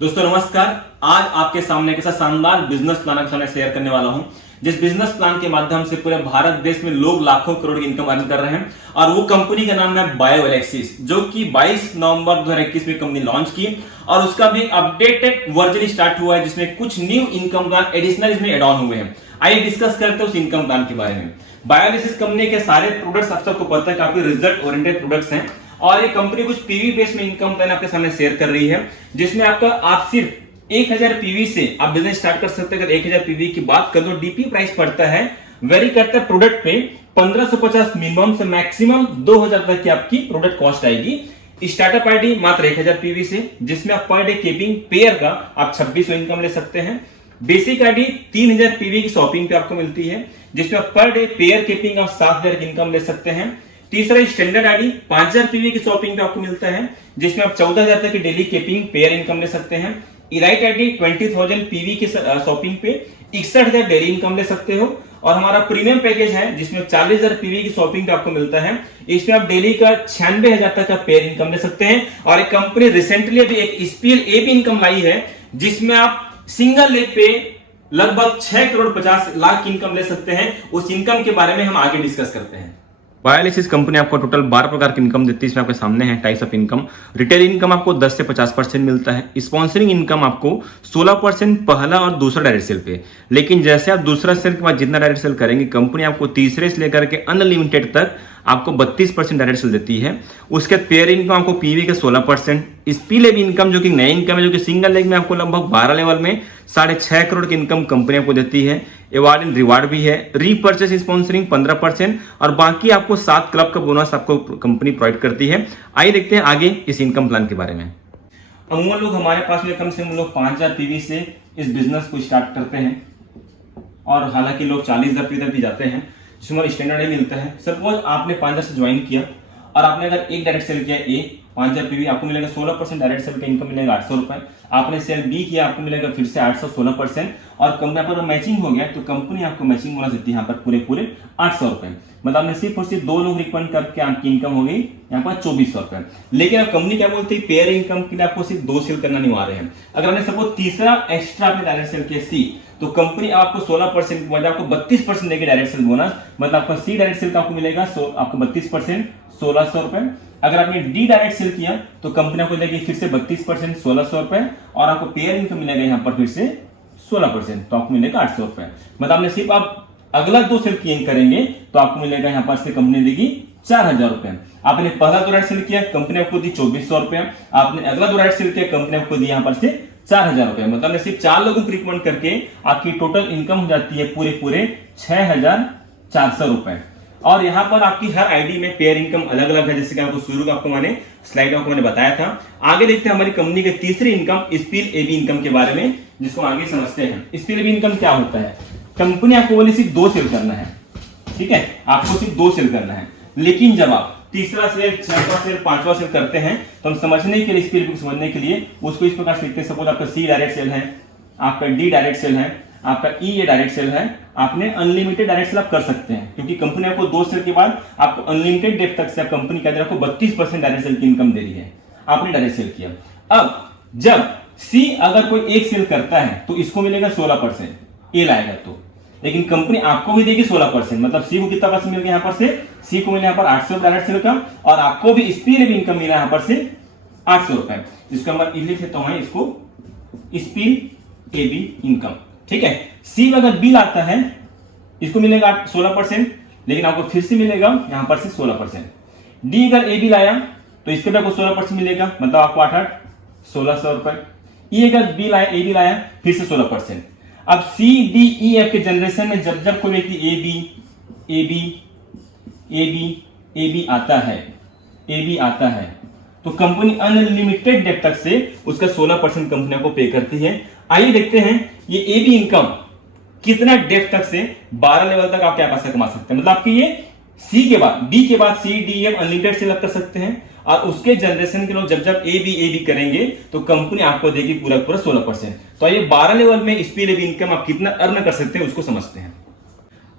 दोस्तों नमस्कार। आज आपके सामने एक ऐसा शानदार बिजनेस प्लान आपके सामने शेयर करने वाला हूं जिस बिजनेस प्लान के माध्यम से पूरे भारत देश में लोग लाखों करोड़ की इनकम अर्न कर रहे हैं। और वो कंपनी का नाम है बायोएलेक्सिस, जो कि 22 नवंबर 2021 में कंपनी लॉन्च की और उसका भी अपडेटेड वर्जन स्टार्ट हुआ है जिसमें कुछ न्यू इनकम प्लान एडिशनल इसमें एड ऑन हुए हैं। आइए डिस्कस करते हैं उस इनकम प्लान के बारे में। बायोएलेक्सिस कंपनी के सारे प्रोडक्ट्स आप सबको पता है काफी रिजल्ट ओरिएंटेड प्रोडक्ट्स हैं और ये कंपनी कुछ पीवी बेस में इनकम प्लान आपके सामने शेयर कर रही है जिसमें आप सिर्फ 1000 पीवी से आप बिजनेस स्टार्ट कर सकते हैं। अगर 1000 पीवी की बात करें तो डीपी प्राइस पड़ता है, वेरी करता है प्रोडक्ट पे 1550 मिनिमम से मैक्सिमम 2000 तक की आपकी प्रोडक्ट कॉस्ट आएगी। स्टार्टअप आईडी मात्र 1000 पीवी से जिसमें आप पर डे कीपिंग पेयर का आप 2600 इनकम ले सकते हैं। बेसिक आईडी 3000 पीवी की शॉपिंग पे आपको मिलती है जिसमें आप पर डे पेयर कीपिंग आप 7000 की इनकम ले सकते हैं। तीसरा स्टैंडर्ड आईडी 5000 पीवी की शॉपिंग पे आपको मिलता है जिसमें आप 14000 तक की डेली कीपिंग पेयर इनकम ले सकते हैं। इलाइट आईडी 20000 पीवी की शॉपिंग पे 61000 डेली इनकम ले सकते हो। और हमारा प्रीमियम पैकेज है जिसमें 40000 पीवी की शॉपिंग पे आपको मिलता है, इसमें आप डेली का 96000 तक का पेयर इनकम ले सकते हैं। और एक कंपनी रिसेंटली अभी एक स्पील ए भी इनकम लाई है जिसमें आप सिंगल लेग पे लगभग 6 करोड़ 50 लाख की इनकम ले सकते हैं। उस इनकम के बारे में हम आगे डिस्कस करते हैं। बायोएलेक्सिस कंपनी आपको टोटल 12 प्रकार की इनकम देती है। इसमें आपके सामने है types of income. Retail income आपको 10 से 50% मिलता है। स्पॉन्सरिंग इनकम आपको 16% पहला और दूसरा डायरेक्ट सेल पे, लेकिन जैसे आप दूसरा सेल के बाद जितना डायरेक्ट सेल करेंगे कंपनी आपको तीसरे से लेकर के अनलिमिटेड तक आपको 32% डायरेक्ट सेल देती है। उसके पेयर इनकम आपको पीवी के 16%, स्पील लेग इनकम जो कि नई इनकम है जो कि सिंगल लेग में आपको लगभग 12 लेवल में 6.5 करोड़ की इनकम कंपनी आपको देती है। अवार्ड एंड रिवार्ड भी है। रीपर्चेस स्पॉन्सरिंग 15% और बाकी आपको 7 क्लब का बोनस आपको कंपनी प्रोवाइड करती है। आइए देखते हैं आगे इस इनकम प्लान के बारे में। अमूमन लोग हमारे पास में कम से कम लोग 5000 पीवी से इस बिजनेस को स्टार्ट करते हैं और हालांकि लोग 40000 पीवी तक भी जाते हैं जिसमें स्टैंडर्ड मिलता है। सपोज आपने 5000 से ज्वाइन किया और आपने अगर एक डायरेक्ट सेल किया ए 5000 पीवी, आपको मिलेगा 16% डायरेक्ट सेल का इनकम मिलेगा 800 रुपए। आपने सेल बी किया आपको मिलेगा फिर से 800 16% और कंपनी पर मैचिंग हो गया तो कंपनी आपको मैचिंग बोनस देती है यहाँ पर पूरे 800 रुपए। मतलब आपने सिर्फ और सिर्फ 2 लोग रिकमेंड करके आपकी इनकम हो गई यहाँ पर 2400 रुपए। लेकिन अब कंपनी क्या बोलती है, पेयर इनकम के लिए आपको सिर्फ 2 सेल करना अनिवार्य है। अगर आपने सपोज तीसरा एक्स्ट्रा आपने डायरेक्ट सेल किया सी तो कंपनी आपको 16% मतलब आपको 32% देगी डायरेक्ट सेल बोनस। मतलब आपका सी डायरेक्ट सेल का आपको मिलेगा आपको 32% 1600 रुपए। अगर आपने डी डायरेक्ट सेल किया तो कंपनी आपको देगी फिर से 32% 1600 रुपए और आपको पेयर इनकम मिलेगा यहाँ पर फिर से 16% तो आपको मिलेगा 800 रुपए। मतलब आपने सिर्फ आप अगला 2 सेल की करेंगे तो आपको मिलेगा यहाँ पर से कंपनी देगी 4000 रुपए। आपने पहला 2 डायरेक्ट सेल किया कंपनी आपको दी 2400 रुपए। आपने अगला 2 डायरेक्ट सेल किया कंपनी आपको दी यहाँ पर से 4000 रुपए। मतलब सिर्फ 4 लोगों को रिकमेंड करके आपकी टोटल इनकम हो जाती है पूरे 6400 रुपए। और यहाँ पर आपकी हर आईडी में पेयर इनकम अलग अलग है जैसे कि आपको शुरू में आपको मैंने स्लाइड में मैंने बताया था। आगे देखते हैं हमारी कंपनी के तीसरी इनकम स्पील एबी इनकम के बारे में जिसको आगे समझते हैं। स्पील एबी इनकम क्या होता है, कंपनी आपको बोली सिर्फ 2 सेल करना है, ठीक है, आपको सिर्फ 2 सेल करना है। लेकिन जब आप तीसरा सेल 6वां सेल 5वां सेल करते हैं तो हम समझने के लिए स्पील को समझने के लिए उसको इस प्रकार से लिखते हैं। सपोज आपका सी डायरेक्ट सेल है, आपका डी डायरेक्ट सेल है, आपका ई ए डायरेक्ट सेल है, आपने अनलिमिटेड डायरेक्ट सेल आप कर सकते हैं क्योंकि कंपनी आपको 2 सेल के बाद आपको अनलिमिटेड डेप्थ तक से कंपनी के अंदर आपको 32% डायरेक्ट सेल की इनकम दे रही है। आपने डायरेक्ट सेल किया। अब जब सी अगर कोई एक सेल करता है तो इसको मिलेगा 16% ए लाएगा तो, लेकिन कंपनी आपको भी देगी 16%। मतलब सी को कितना परसेंट मिल गया यहाँ पर से, सी को मिला यहाँ पर 800 डायरेक्ट सेल का और आपको भी स्पील भी इनकम मिला यहाँ पर से 800 रुपए। इसको मैं लिख लेता हूं इसको स्पील ए बी इनकम, ठीक है। सी अगर बिल आता है इसको मिलेगा 16%, लेकिन आपको फिर से मिलेगा यहां पर से 16%। डी अगर ए बी लाया तो इसके भी आपको 16% मिलेगा, मतलब आपको 8 1600 रुपए। ई अगर बी लाया ए बी लाया फिर से 16%। अब सी डी ई एफ के जनरेशन में जब जब कोई व्यक्ति ए बी आता है तो कंपनी अनलिमिटेड डेट तक से उसका 16% कंपनी को पे करती है। आइए देखते हैं ये ए बी इनकम कितना डेप्थ तक से 12 लेवल तक आप क्या पैसा कमा सकते हैं। मतलब आपकी ये सी के बाद बी के बाद सी डी एफ अनलिमिटेड से कर सकते हैं और उसके जनरेशन के लोग जब जब ए बी करेंगे तो कंपनी आपको देगी पूरा 16%। तो ये 12 लेवल में स्पील एबी इनकम आप कितना अर्न कर सकते हैं उसको समझते हैं।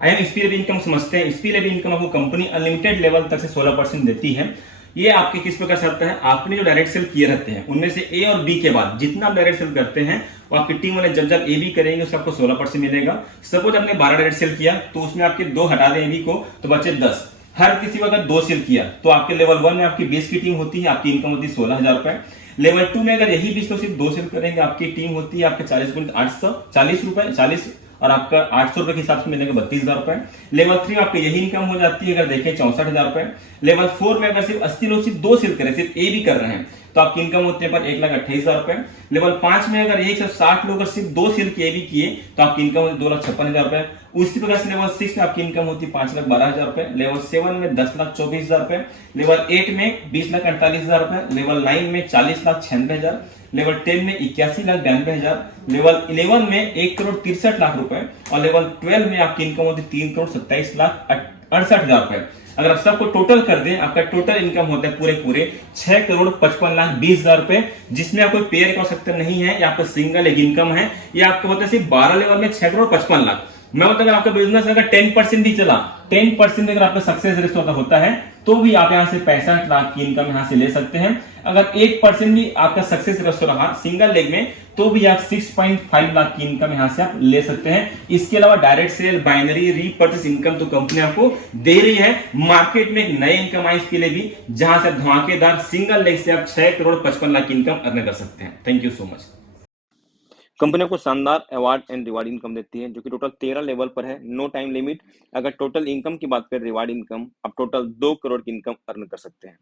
आइए स्पील एबी इनकम समझते हैं। स्पील एबी इनकम आपको कंपनी अनलिमिटेड लेवल तक से 16% देती है। ये आपके किस प्रकार से आता है, आपने जो डायरेक्ट सेल किए रहते हैं उनमें से ए और बी के बाद जितना आप डायरेक्ट सेल करते हैं वो आपकी टीम वाले जब जब ए बी करेंगे उसका आपको 16% मिलेगा। सपोज आपने 12 डायरेक्ट सेल किया तो उसमें आपके 2 हटा दें ए बी को तो बचे 10। हर किसी को अगर 2 सेल किया तो आपके लेवल 1 में आपकी 20 की टीम होती है, आपकी इनकम होती है 16,000 रुपए। लेवल 2 में अगर यही 20 लोग सिर्फ 2 सेल करेंगे आपकी टीम होती है आपके 40 गुणित 840 रुपए, 40 और आपका 800 रुपए के हिसाब से मिलेगा 32,000 रुपए। लेवल 3 में आपकी यही इनकम हो जाती है, अगर देखें 64,000 रुपए। लेवल 4 में अगर सिर्फ 80 लोग सिर्फ 2 सेल करें, सिर्फ ए भी कर रहे हैं तो आपकी इनकम होती है पर 1,28,000 रुपए। लेवल 5 में अगर 160 लोग सिर्फ 2 सेल के भी किए तो आपकी इनकम होती है 2,56,000 रुपए। उसी प्रकार से लेवल 6 में आपकी इनकम होती है 5,12,000 रुपए। लेवल 7 में 10,24,000 रुपए। लेवल 8 में 20,48,000 रुपए। लेवल 9 में 40,96,000। लेवल 10 में 81,92,000। लेवल 11 में 1,63,00,000 रुपए और लेवल 12 में आपकी इनकम होती है 3,27,68,000 रुपए। अगर आप सबको टोटल कर दें आपका टोटल इनकम होता है पूरे पूरे 6,55,20,000 रुपए, जिसमें आपको पेयर की आवश्यकता नहीं है, या आपका सिंगल एक इनकम है, या आपका होता है सिर्फ 12 लेवल में 6,55,00,000। मैं बोलता अगर आपका बिजनेस अगर 10% भी चला, 10% अगर आपका सक्सेस रेट होता है तो भी आप यहां से 65 लाख की इनकम यहां से ले सकते हैं। अगर 1% भी आपका सक्सेस रेट रहा सिंगल लेग में तो भी आप 6.5 लाख की इनकम यहां से आप ले सकते हैं। इसके अलावा direct sale, binary, repurchase income तो कंपनी आपको दे रही है। मार्केट में एक नई इनकम आई इसके लिए भी, जहां से धमाकेदार सिंगल लेग से आप 6,55,00,000 की इनकम अर्न कर सकते हैं। Thank you so much. Company आपको शानदार अवार्ड एंड रिवार्ड इनकम देती है जो कि टोटल 13 लेवल पर है, नो टाइम लिमिट। अगर टोटल इनकम की बात करें, रिवार्ड इनकम, आप टोटल 2 करोड़ की इनकम अर्न कर सकते हैं।